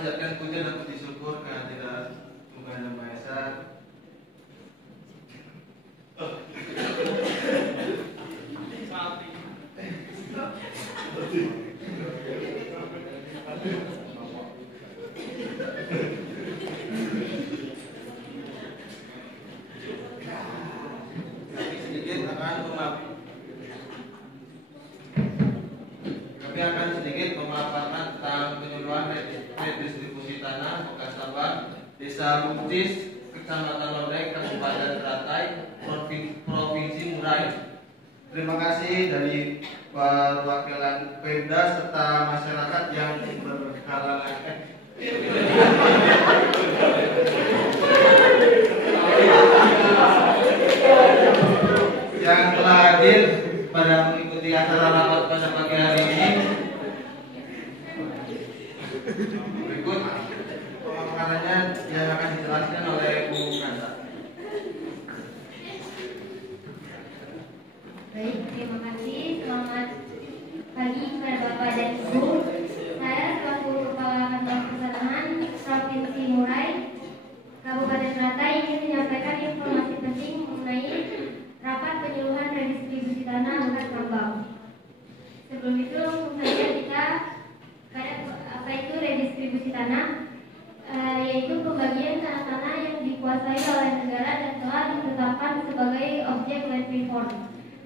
memanjatkan puja dan puji syukur kehadirat Tuhan Yang Maha Esa. Kami akan sedikit memaparkan tentang penyuluhan redistribusi tanah bekas tambang Desa Buncis, Kecamatan Lodeng, Kabupaten Teratai, Provinsi Murai. Terima kasih dari perwakilan Pemda serta masyarakat yang berhalangan yang telah hadir pada mengikuti acara rapat pada pagi hari ini. Berikut pemaparannya yang akan dijelaskan oleh Bu Kanta. Baik, terima kasih. Selamat pagi kepada Bapak dan Ibu. Saya selaku Kepala Kantor Pertanahan Provinsi Murai, Kabupaten Teratai ingin menyampaikan informasi penting mengenai rapat penyuluhan redistribusi tanah bekas tambang. Sebelum itu langsung saja kita apa itu redistribusi tanah, yaitu pembagian tanah-tanah yang dikuasai oleh negara dan telah ditetapkan sebagai objek land reform.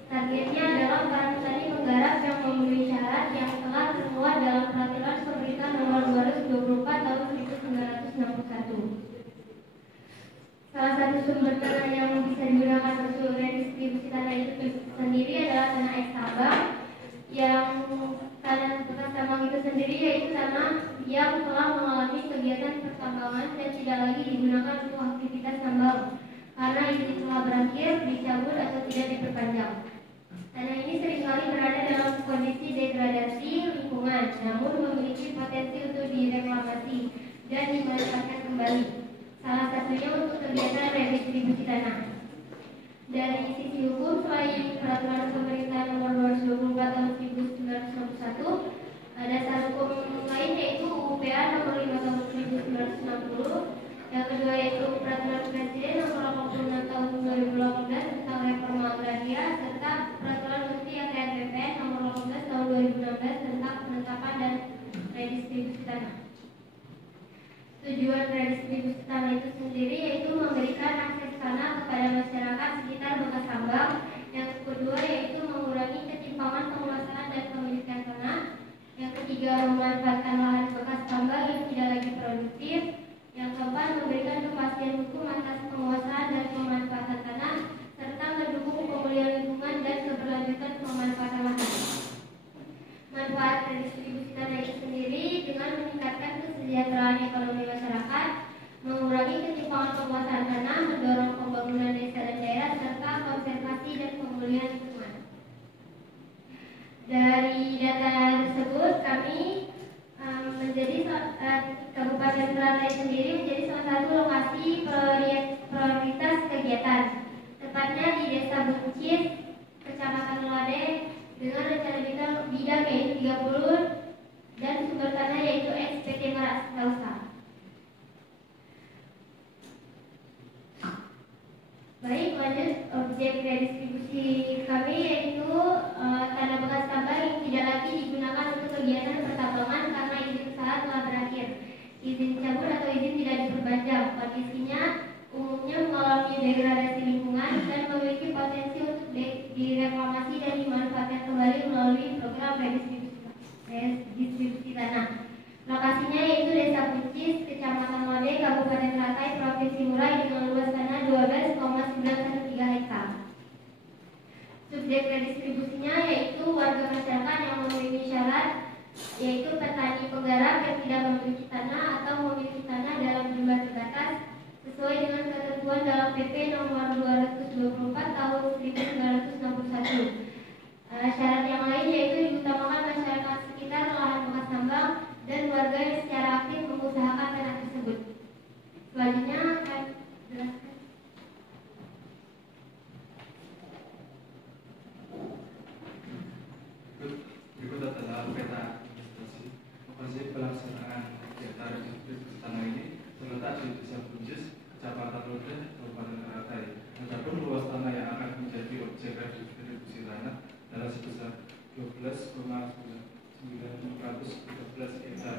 Targetnya adalah para petani penggarap yang memenuhi syarat yang telah termuat dalam Peraturan Pemerintah Nomor 224 Tahun 1961. Salah satu sumber tanah yang bisa digunakan untuk redistribusi tanah itu sendiri adalah tanah eks tambang. Yang tanah bekas tambang itu sendiri yaitu tanah yang telah mengalami kegiatan pertambangan dan tidak lagi digunakan untuk aktivitas tambang karena izin telah berakhir, dicabut atau tidak diperpanjang. Tanah ini seringkali berada dalam kondisi degradasi lingkungan, namun memiliki potensi untuk direklamasi dan dimanfaatkan kembali. Salah satunya untuk kegiatan redistribusi tanah. Dari sisi hukum, selain Peraturan Pemerintah Nomor 224 Tahun 1961, dasar hukum lain yaitu UPA Nomor 5 Tahun 1960. Yang kedua yaitu Peraturan Presiden Nomor 86 Tahun 2018 tentang Reforma Agraria serta Peraturan Menteri ATR BPN Nomor 18 Tahun 2016 tentang penetapan dan redistribusi tanah. Tujuan redistribusi tanah itu sendiri yaitu memberikan akses tanah kepada masyarakat sekitar bekas tambang. Yang kedua yaitu mengurangi ketimpangan penguasaan dan pemilikan tanah. Yang ketiga memanfaatkan lahan bekas tambang yang tidak lagi produktif. Yang keempat memberikan kepastian hukum atas penguasaan dan pemanfaatan tanah serta mendukung pemulihan lingkungan dan keberlanjutan pemanfaatan lahan. Manfaat redistribusi tanah itu sendiri dengan meningkatkan kesejahteraan ekonomi masyarakat, mengurangi ketimpangan penguasaan tanah, mendorong pembangunan desa dan daerah serta konservasi dan pemulihan lingkungan. Dari data tersebut kami Kabupaten Teratai sendiri menjadi salah satu lokasi prioritas kegiatan. Tepatnya di Desa Buncis, Kecamatan Lodeng, dengan rencana bidang yaitu 30 dan sumber tanah yaitu XPT Merak Sausa. Baik, lanjut objek redistribusi kami yaitu tanah bekas tambang yang tidak lagi digunakan untuk kegiatan pertambangan karena izin usaha telah berakhir, izin cabut atau izin tidak diperpanjang. Kondisinya umumnya mengalami degradasi lingkungan dan memiliki potensi untuk direklamasi dan dimanfaatkan kembali melalui program redistribusi tanah. Lokasinya yaitu Desa Buncis, Kecamatan Lodeng, Kabupaten Teratai, Provinsi Murai dengan luas tanah 12,913 hektar. Subjek redistribusinya yaitu warga masyarakat yang memenuhi syarat, yaitu petani penggarap yang tidak memiliki tanah atau memiliki tanah dalam jumlah terbatas sesuai dengan ketentuan dalam PP Nomor 224 Tahun 1961. Syarat yang lain yaitu diutamakan masyarakat sekitar lahan bekas tambang dan warga yang secara aktif mengusahakan tanah tersebut. Selanjutnya akan jelaskan. Berikut adalah peta administrasi pelaksanaan kegiatan oleh Kabupaten Teratai. Adapun luas tanah yang akan menjadi objek redistribusi tanah adalah sebesar 12,913 hektar.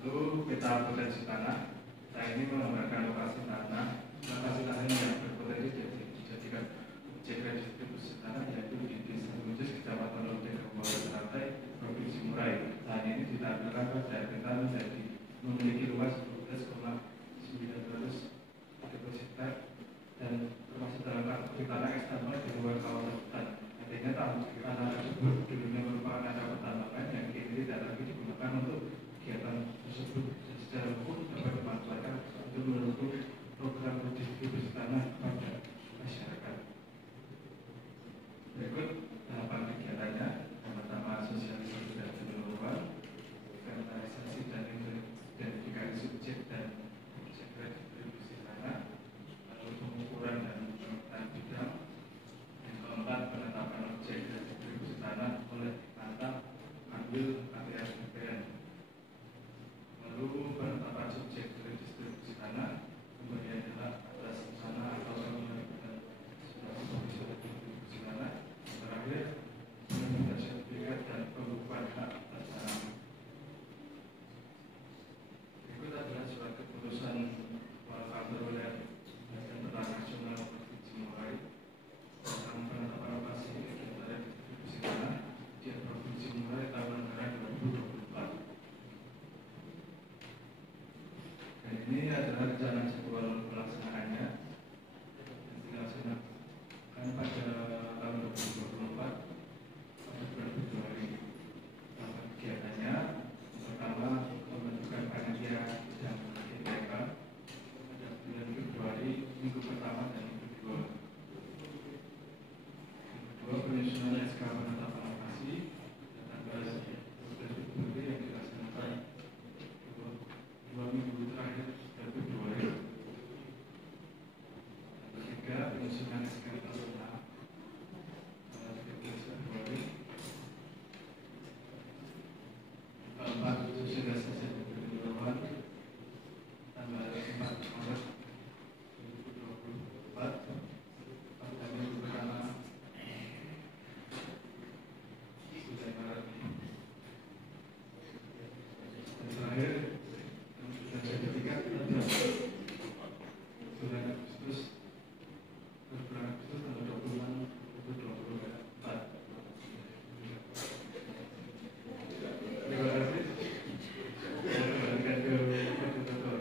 Lalu peta potensi tanah. Saya ini menggambarkan lokasi tanah yang berpotensi dijadikan objek redistribusi tanah, yaitu di Desa Buncis, Kecamatan Lodeh, Kabupaten Teratai, Provinsi Murai. Tanah ini ditampilkan pada peta menjadi memiliki luas 12,913 hektar dan termasuk dalam kategori tanah eksternal di luar kawasan hutan. Artinya tanah tersebut dulunya merupakan tanah pertambangan yang kini tidak lagi digunakan untuk kegiatan tersebut, dan secara hukum dapat dimanfaatkan untuk mendukung program redistribusi tanah kepada masyarakat. Berikut tahapan kegiatannya. Yang pertama, sosialisasi dan penyuluhan, inventarisasi dan identifikasi subjek dan objek redistribusi tanah, lalu pengukuran dan pemetaan bidang. Yang keempat, penetapan objek redistribusi tanah oleh Mantap ambil APR BPN. Lalu penetapan subjek redistribusi tanah, pemberian hak atas tanah atau pemilikan distribusi tanah. Terakhir, penetapan sertifikat dan pengukuran hak atas tanah. Berikut adalah surat keputusan Kepala Kantor Wilayah Badan Peternak Nasional Provinsi Murai tentang penetapan lokasi kegiatan distribusi tanah di Provinsi Murai tahun anggaran 2024. Dan ini adalah rencana jadwal pelaksanaannya yang dilaksanakan pada tahun 2024 pada bulan Februari. Tahapan kegiatannya, pertama, pembentukan panitia dan GTK pada bulan Februari, minggu pertama dan minggu kedua. Yang kedua, penyusunan SK penetapan lokasi pada tanggal 12 Februari yang dilaksanakan dua minggu terakhir Februari. Yang ketiga, penyusunan SK personal tanggal 13 Februari. Keempat, sosialisasi dan penyuluhan tanggal 4 Maret 2024 pada minggu pertama bulan Maret. Dan terakhir, pengukuran sertifikat pada bulan Agustus tanggal 26 2024. Terima kasih. Saya kembalikan ke moderator.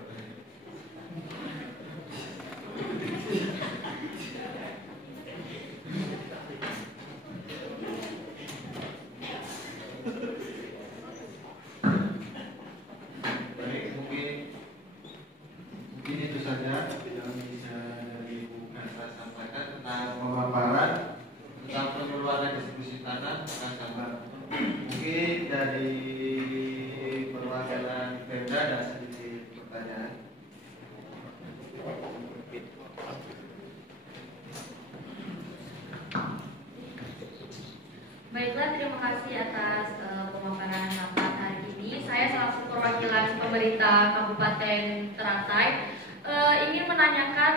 Baik, mungkin itu saja yang bisa dari Bu Kasa sampaikan tentang pemaparan tentang pengeluaran distribusi tanah Kasaba. Mungkin dari perwakilan Pemda ada sedikit pertanyaan. Baiklah, terima kasih atas pemaparan rapat hari ini. Saya selaku perwakilan pemerintah Kabupaten Teratai ingin menanyakan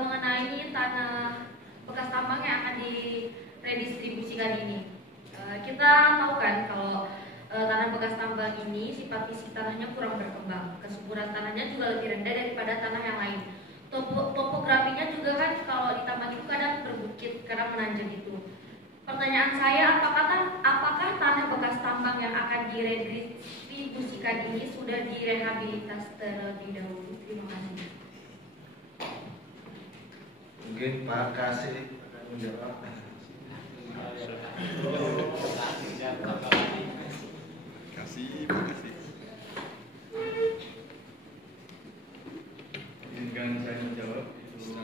mengenai tanah bekas tambang yang akan diredistribusikan ini. Kita tahu kan kalau tanah bekas tambang ini sifat fisik tanahnya kurang berkembang, kesuburan tanahnya juga lebih rendah daripada tanah yang lain. Topografinya juga kan kalau di tambang itu kadang berbukit karena menanjak itu. Pertanyaan saya, apakah tanah bekas tambang yang akan diredistribusikan ini sudah direhabilitas terlebih dahulu? Terima kasih. Mungkin Pak Kasih akan menjawab. Izinkan saya menjawab itu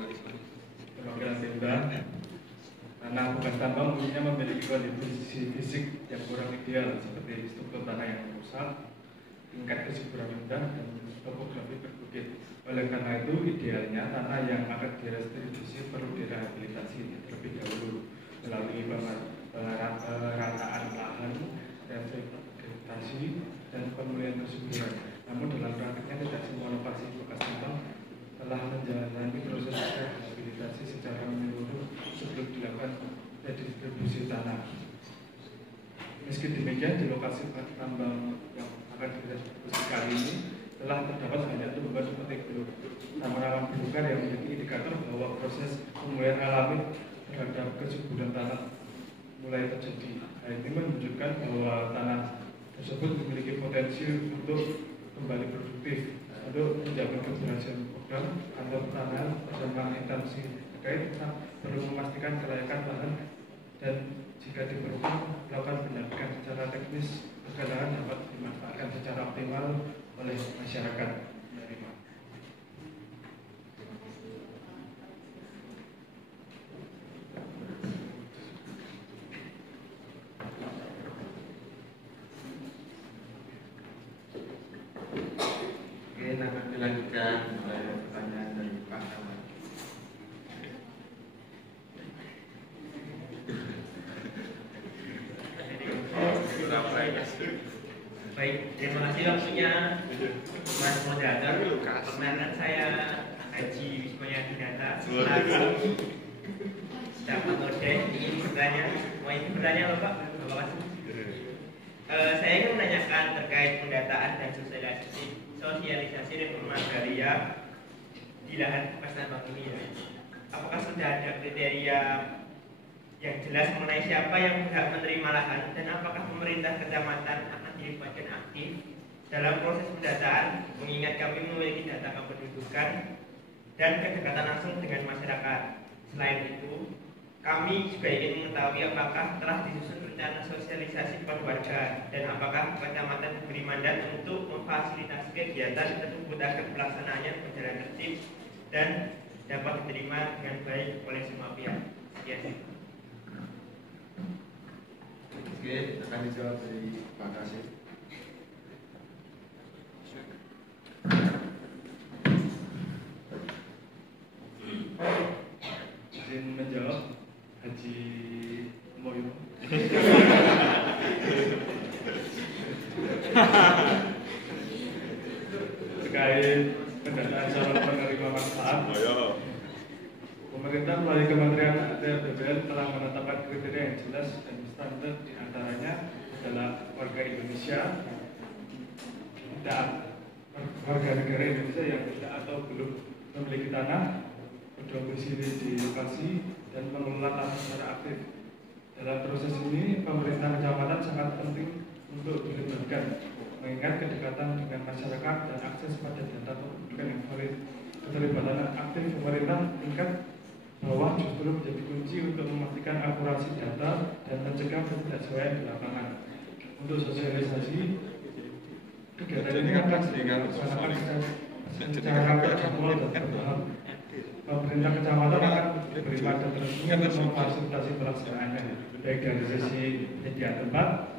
perwakilan Pemda. Tanah bekas tambang umumnya memiliki kondisi fisik yang kurang ideal seperti struktur tanah yang rusak, tingkat kesuburan rendah, dan topografi berbukit. Oleh karena itu, idealnya tanah yang akan diredistribusi perlu direhabilitasi terlebih dahulu melalui perataan lahan, revitalisasi, dan pemulihan kesuburan. Namun dalam praktiknya tidak semua lokasi bekas tambang telah menjalani proses rehabilitasi secara menyeluruh sebelum dilakukan redistribusi tanah. Meski demikian, di lokasi tambang yang akan diredistribusi kali ini telah terdapat banyak tumbuhan seperti tanaman belukar yang menjadi indikator bahwa proses pemulihan alami terhadap kesuburan tanah mulai terjadi. Hal ini menunjukkan bahwa tanah tersebut memiliki potensi untuk kembali produktif. Untuk menjamin keberhasilan program, kantor pertanahan bersama instansi terkait perlu memastikan kelayakan lahan dan jika diperlukan melakukan pendampingan secara teknis agar lahan dapat dimanfaatkan secara optimal oleh masyarakat. Oke, akan dilanjutkan oleh pertanyaan dari Pak Ahmad. Baik, terima kasih waktunya Mas Moderator. Perkenalkan saya Haji Wismoya Dinata. Dapat Orden ingin bertanya, mau ingin bertanya Bapak? Bapak saya ingin menanyakan terkait pendataan dan sosialisasi reforma agraria di lahan bekas tambang ini ya. Apakah sudah ada kriteria yang jelas mengenai siapa yang berhak menerima lahan dan apakah pemerintah kecamatan akan dilibatkan aktif dalam proses pendataan, mengingat kami memiliki data kependudukan dan kedekatan langsung dengan masyarakat. Selain itu, kami juga ingin mengetahui apakah telah disusun rencana sosialisasi kepada warga dan apakah kecamatan diberi mandat untuk memfasilitasi kegiatan tersebut agar pelaksanaannya berjalan tertib dan dapat diterima dengan baik oleh semua pihak. Sekian. Oke, akan dijawab dari Pak Kasih. Izin menjawab Haji Moyo. Terkait pendataan calon penerima manfaat, pemerintah melalui Kementerian ATR BPN telah menetapkan kriteria yang jelas dan standar, diantaranya adalah warga Indonesia, tidak warga negara Indonesia yang tidak atau belum memiliki tanah, berdomisili di lokasi dan mengelola tanah secara aktif. Dalam proses ini, pemerintah kecamatan sangat penting untuk dilibatkan, mengingat kedekatan dengan masyarakat dan akses pada data kependudukan yang valid. Keterlibatan aktif pemerintah tingkat bawah justru menjadi kunci untuk memastikan akurasi data dan mencegah ketidaksesuaian di lapangan. Untuk sosialisasi, kegiatan ini akan dilaksanakan secara virtual dan bertahap. Pemerintah kecamatan akan diberi mandat resmi untuk memfasilitasi pelaksanaannya, baik dari sisi media tempat,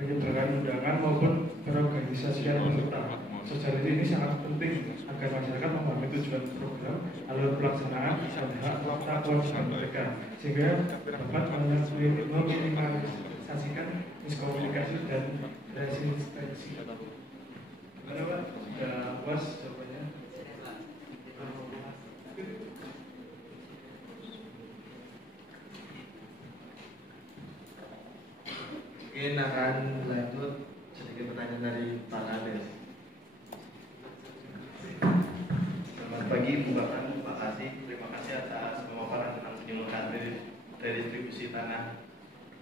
penyebaran undangan maupun perorganisasian peserta. Sosialisasi ini sangat penting agar masyarakat memahami tujuan program, alur pelaksanaan, dan hak serta kewajiban mereka, sehingga dapat meminimalisasikan miskomunikasi dan resistensi. Gimana Pak? Sudah puas jawabannya? Mungkin akan lanjut sedikit pertanyaan dari Pak Kades. Selamat pagi Bu Bapak, Pak Kasih. Terima kasih atas pemaparan tentang penyuluhan redistribusi tanah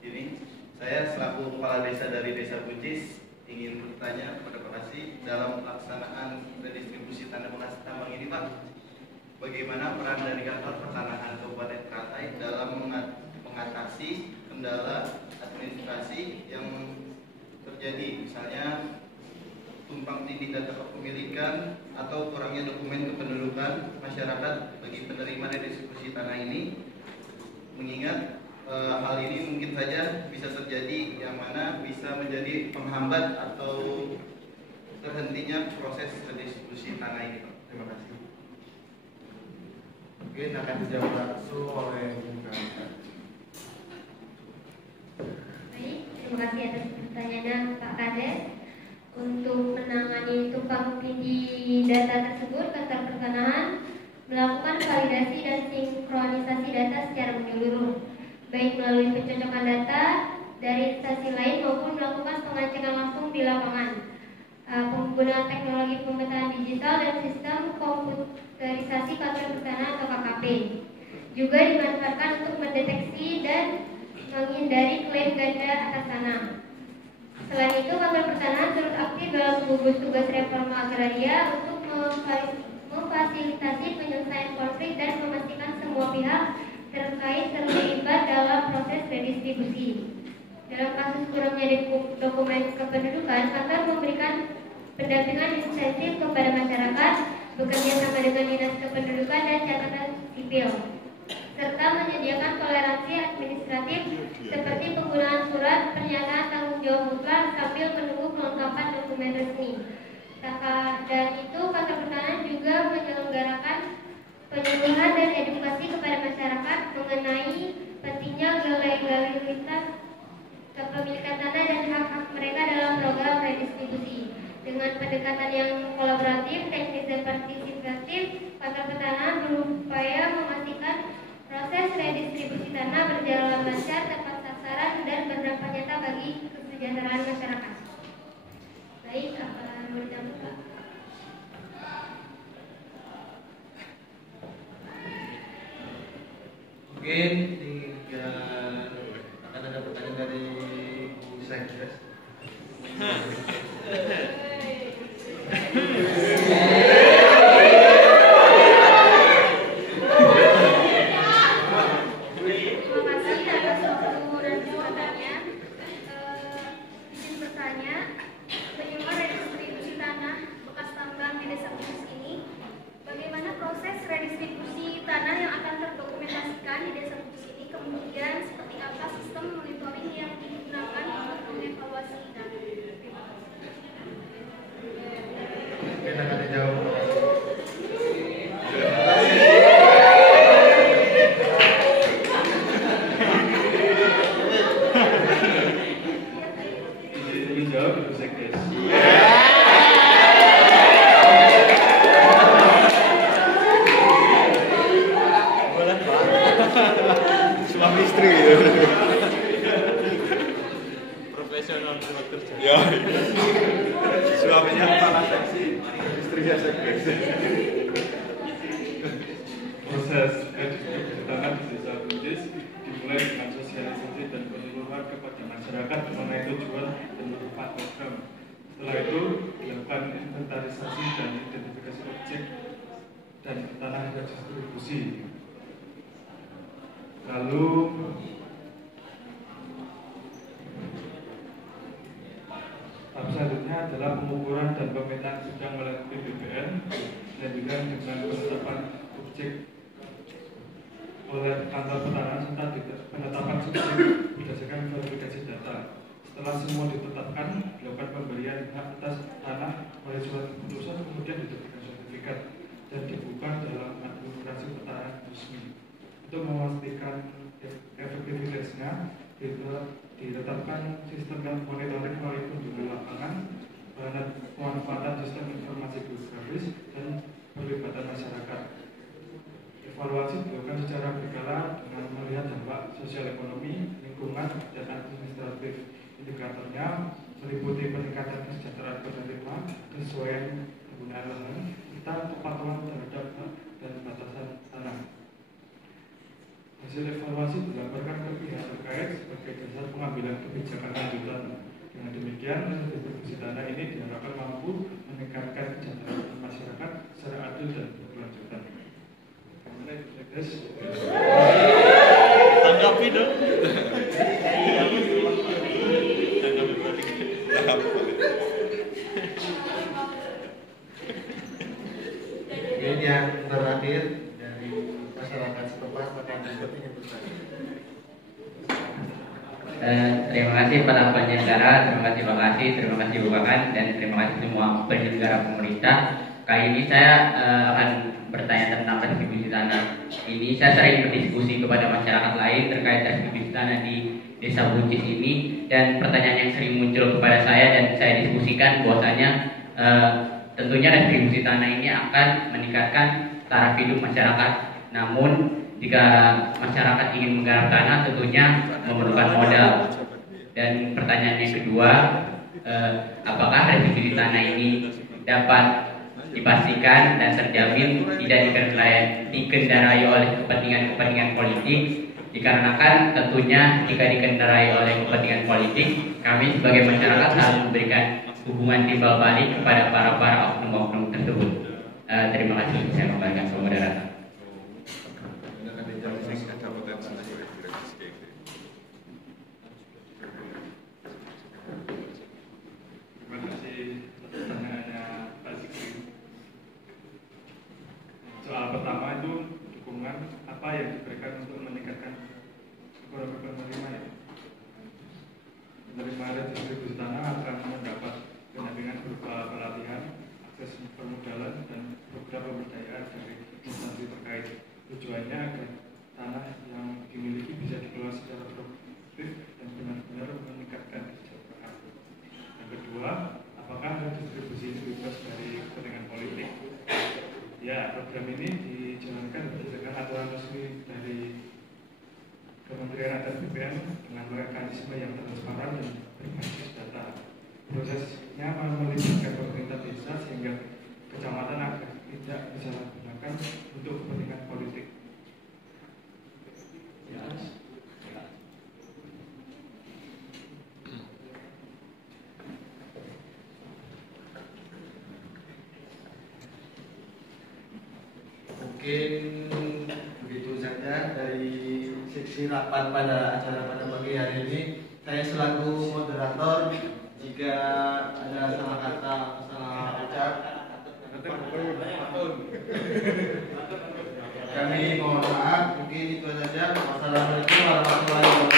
ini. Saya selaku Kepala Desa dari Desa Buncis ingin bertanya kepada Pak Kasih dalam pelaksanaan redistribusi tanah bekas tambang ini Pak, bagaimana peran dari kantor pertanahan Kabupaten Teratai dalam mengatasi kendala administrasi yang terjadi, misalnya tumpang tindih data kepemilikan atau kurangnya dokumen kependudukan masyarakat bagi penerima redistribusi tanah ini, mengingat hal ini mungkin saja bisa terjadi yang mana bisa menjadi penghambat atau terhentinya proses redistribusi tanah ini Pak. Terima kasih. Mungkin akan dijawab langsung oleh Bung Kansa. Baik, terima kasih atas pertanyaannya Pak Kades. Untuk menangani tumpang tindih data tersebut, kantor pertanahan melakukan validasi dan sinkronisasi data secara menyeluruh, baik melalui pencocokan data dari instansi lain maupun melakukan pengecekan langsung di lapangan. Penggunaan teknologi pemetaan digital dan sistem komputerisasi kantor pertanahan atau KKP juga dimanfaatkan untuk mendeteksi dan menghindari klaim ganda atas tanah. Selain itu, kantor pertanahan turut aktif dalam gugus tugas reforma agraria untuk memfasilitasi penyelesaian konflik dan memastikan semua pihak terkait terlibat dalam proses redistribusi. Dalam kasus kurangnya dokumen kependudukan, kantor memberikan pendampingan insentif kepada masyarakat, bekerja sama dengan dinas kependudukan dan catatan sipil, serta menyediakan toleransi administratif seperti penggunaan surat pernyataan tanggung jawab mutlak sambil menunggu kelengkapan dokumen resmi. Dan itu, kantor pertanahan juga menyelenggarakan penyuluhan dan edukasi kepada masyarakat mengenai pentingnya legalitas kepemilikan tanah dan hak-hak mereka dalam program redistribusi. Dengan pendekatan yang kolaboratif, teknis dan partisipatif, kantor pertanahan berupaya memastikan proses redistribusi tanah berjalan lancar, tepat sasaran, dan berdampak nyata bagi kesejahteraan masyarakat. Baik, apa mau ditambah, Pak? Mungkin akan ada pertanyaan dari Bu Sekdes. Redistribusi tanah yang akan terdokumentasikan di desa Bugis ini, kemudian seperti apa sistem monitoring yang digunakan untuk mengevaluasi data. Mungkin akan dijawab. Dijawab Ibu Sekdes. Suami istri gitu. Profesional tempat kerja. Ya. Suaminya kepala seksi, istrinya sekdes. Proses redistribusi tanah di Desa Bugis dimulai dengan sosialisasi dan penyuluhan kepada masyarakat mengenai tujuan dan manfaat program. Setelah itu dilakukan inventarisasi dan identifikasi objek dan tanah redistribusi. Lalu tahap selanjutnya adalah pengukuran dan pemetaan sidang melalui BPN dan juga dengan penetapan objek oleh kantor pertanahan serta penetapan subsidi berdasarkan verifikasi data. Setelah semua ditetapkan, dilakukan pemberian hak atas tanah oleh surat keputusan, kemudian diterbitkan sertifikat dan dibuka dalam administrasi pertanahan resmi. Untuk memastikan efektivitasnya, ditetapkan sistem monitoring melalui kunjungan lapangan, pemanfaatan sistem informasi geografis, dan pelibatan masyarakat. Evaluasi dilakukan secara berkala dengan melihat dampak sosial ekonomi, lingkungan, dan administratif. Indikatornya meliputi peningkatan kesejahteraan penerima, kesesuaian penggunaan lahan, serta kepatuhan terhadap hak dan batasan tanah. Hasil evaluasi dilaporkan ke pihak terkait sebagai dasar pengambilan kebijakan lanjutan. Dengan demikian, redistribusi tanah ini diharapkan mampu meningkatkan kesejahteraan masyarakat secara adil dan berkelanjutan. Bagaimana Ibu Sekdes? Tanggapi dong. Tanggapi balik. Ini yang terakhir dari masyarakat setempat akan seperti itu. Terima kasih para penyelenggara, terima kasih Bu Kakan, dan terima kasih semua penyelenggara pemerintah. Kali ini saya akan bertanya tentang redistribusi tanah. Ini saya sering berdiskusi kepada masyarakat lain terkait redistribusi tanah di Desa Bugis ini, dan pertanyaan yang sering muncul kepada saya dan saya diskusikan bahwasanya tentunya redistribusi tanah ini akan meningkatkan taraf hidup masyarakat. Namun jika masyarakat ingin menggarap tanah tentunya memerlukan modal. Dan pertanyaan yang kedua, apakah restitusi tanah ini dapat dipastikan dan terjamin tidak dikendarai oleh kepentingan politik? Dikarenakan tentunya jika dikendarai oleh kepentingan politik, kami sebagai masyarakat harus memberikan hubungan timbal balik kepada para oknum-oknum tersebut. Terima kasih. Saya kembalikan ke moderator. Terima kasih pertanyaannya Pak Zikri. Soal pertama itu dukungan apa yang diberikan untuk meningkatkan ekonomi penerima ya. Penerima redistribusi tanah akan mendapat pendampingan berupa pelatihan, akses permodalan dan program pemberdayaan dari instansi terkait. Tujuannya agar tanah yang dimiliki bisa dikelola secara produktif dan benar-benar meningkatkan kesejahteraan. Yang kedua, apakah redistribusi ini bebas dari kepentingan politik? Ya, program ini dijalankan berdasarkan aturan resmi dari Kementerian Atas BPN dengan mekanisme yang transparan dan berbasis data. Prosesnya melibatkan pemerintah desa sehingga kecamatan agar tidak disalahgunakan untuk kepentingan politik. Mungkin begitu saja dari seksi rapat pada acara pada pagi hari ini. Saya selaku moderator, jika ada salah kata, salah ucap, kami mohon maaf. Mungkin itu saja. Wassalamualaikum warahmatullahi wabarakatuh.